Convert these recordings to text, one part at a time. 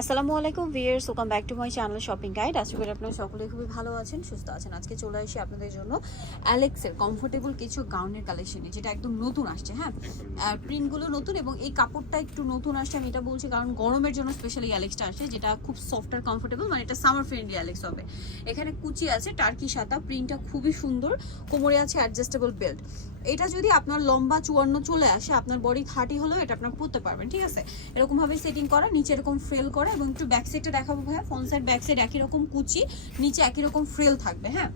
আসসালামু আলাইকুম viewers welcome back to my channel shopping guide আশা করি আপনারা সকলে খুবই ভালো আছেন, সুস্থ আছেন। আজকে চলে আসি আপনাদের জন্য অ্যালেক্সের কমফোর্টেবল কিছু গাউনের কালেকশনে যেটা একদম নতুন আসছে হ্যাঁ? প্রিন্টগুলো নতুন এবং এই কাপড়টা একটু নতুন আসছে, আমি এটা বলছি কারণ গরমের জন্য স্পেশালি অ্যালেক্সটা আসছে, যেটা খুব সফট আর কমফোর্টেবল মানে এটা সামার ফ্রেন্ডলি অ্যালেক্স হবে। এখানে কুচি আছে টার্কি সাতা প্রিন্টটা খুবই সুন্দর, কোমরে আছে অ্যাডজাস্টেবল বেল্ট এটা যদি আপনার লম্বা চুয়ান্ন চলে আসে, আপনার বডি থার্টি হলেও এটা আপনার পরতে পারবেন, ঠিক আছে? এরকম ভাবে সেটিং করা, নিচে এরকম ফ্রেল করা এবং একটু ব্যাক সাইডটা দেখাবো ভাইয়া। ফ্রন্ট সাইড ব্যাক সাইড একই রকম কুচি নিচে একই রকম ফ্রেল থাকবে হ্যাঁ?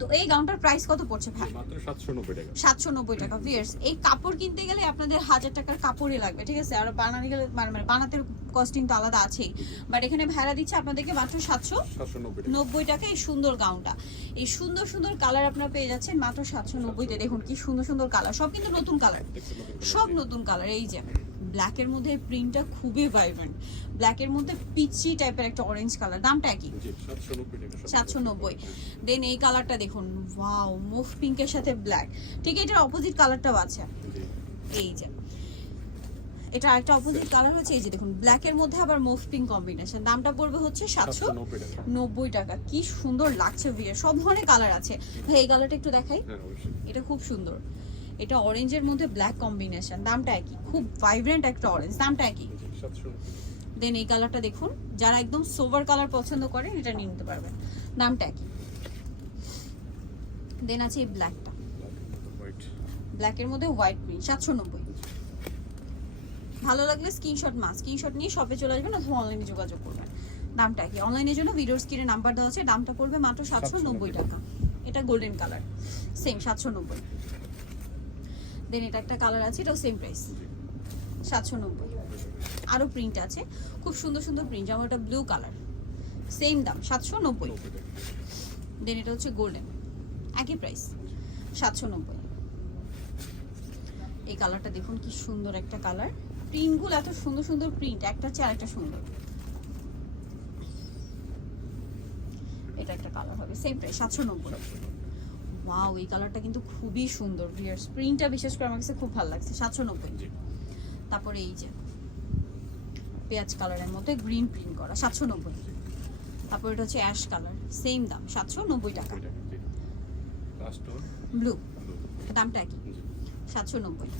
তো এই গাউনটার প্রাইস কত পড়ছে ভাই মাত্র সাতশো নব্বই টাকা। সাতশো নব্বই টাকা ভিয়ার্স এই কাপড় কিনতে গেলে আপনাদের হাজার টাকার কাপড়ই লাগবে ঠিক আছে? আর বানাতে গেলে মানে মানে বানাতে কস্টিং তো আলাদা আছেই। বাট এখানে ভাড়া দিচ্ছে আপনাদেরকে মাত্র সাতশো সাতশো নব্বই টাকা। নব্বই টাকা এই সুন্দর গাউনটা এই সুন্দর সুন্দর কালার আপনারা পেয়ে যাচ্ছেন মাত্র সাতশো নব্বইতে। দেখুন কি সুন্দর সুন্দর কালার সব কিন্তু নতুন কালার সব নতুন কালার এই যে ব্ল্যাকের মধ্যে প্রিন্টটা খুবই ভাইব্রেন্ট ব্ল্যাকের মধ্যে পিচি টাইপের একটা অরেঞ্জ কালার দামটা কি সাতশো নব্বই টাকা সাতশো নব্বই। দেন এই কালারটা দেখুন ওয়াও মুভ পিঙ্কের সাথে ব্ল্যাক ঠিক এটার অপোজিট কালারটাও আছে। এই যে। এটা আরেকটা অপোজিট কালার হচ্ছে এই যে দেখুন ব্ল্যাকের মধ্যে আবার মুভ পিঙ্ক কম্বিনেশন দামটা পড়বে হচ্ছে সাতশো নব্বই টাকা। কি সুন্দর লাগছে ভিড়ে সব ধরনের কালার আছে। ভাই এই কালারটা একটু দেখাই। হ্যাঁ এটা খুব সুন্দর। এটা অরেঞ্জের মধ্যে ব্ল্যাক কম্বিনেশন দামটা একই। খুব ভাইব্রেন্ট একটা অরেঞ্জ দামটা একই। দেন এই কালারটা দেখুন। যারা একদম সোভার কালার পছন্দ করেন এটা নিয়ে নিতে পারবেন। দামটা একই। দেন আছে এই ব্ল্যাকটা ব্ল্যাকের মধ্যে হোয়াইট প্রিন্ট সাতশো নব্বই। ভালো লাগলে স্ক্রিনশট মা স্ক্রিনশট নিয়ে শপে চলে আসবেন অথবা অনলাইনে যোগাযোগ করবেন। দামটা কি? অনলাইনের জন্য ভিডিওর স্ক্রিনে নাম্বার দেওয়া আছে দামটা পড়বে মাত্র সাতশো নব্বই টাকা। এটা গোল্ডেন কালার সেম সাতশো নব্বই। দেন এটা একটা কালার আছে এটাও সেম প্রাইস সাতশো নব্বই। আরও প্রিন্ট আছে। খুব সুন্দর সুন্দর প্রিন্ট যেমন এটা ব্লু কালার সেম দাম সাতশো নব্বই। দেন এটা হচ্ছে গোল্ডেন একই প্রাইস সাতশো নব্বই। এই কালারটা দেখুন কি সুন্দর একটা কালার প্রিন্টগুলো এত সুন্দর সুন্দর প্রিন্ট একটা চেয়ে আরেকটা সুন্দর। এটা একটা কালার হবে সেম প্রাইস সাতশো নব্বই। ওয়াও এই কালারটা কিন্তু খুবই সুন্দর ভিয়ার্স প্রিন্টটা বিশেষ করে আমার কাছে খুব ভালো লাগছে সাতশো নব্বই। তারপরে এই যে পেঁয়াজ কালারের মধ্যে গ্রিন প্রিন্ট করা সাতশো নব্বই। তারপর এটা হচ্ছে অ্যাশ কালার সেম দাম সাতশো নব্বই টাকা। ব্লু দামটা কি সাতশো নব্বই।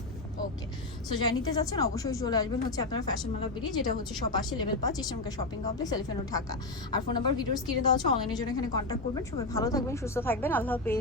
ওকে সো যারা নিতে যাচ্ছেন, অবশ্যই চলে আসবেন হচ্ছে আপনার ফ্যাশন মেলা বেরিয়ে যেটা হচ্ছে সব আসে লেভেল পাঁচ ইসলামকা শপিং কমপ্লেক্স এলিফেন্ট ঢাকা আর ফোন নাম্বার ভিডিওস কিনে দেওয়া হচ্ছে অনলাইনের জন্য এখানে কন্ট্যাক্ট করবেন। সবাই ভালো থাকবেন, সুস্থ থাকবেন। আল্লাহ হাফেজ।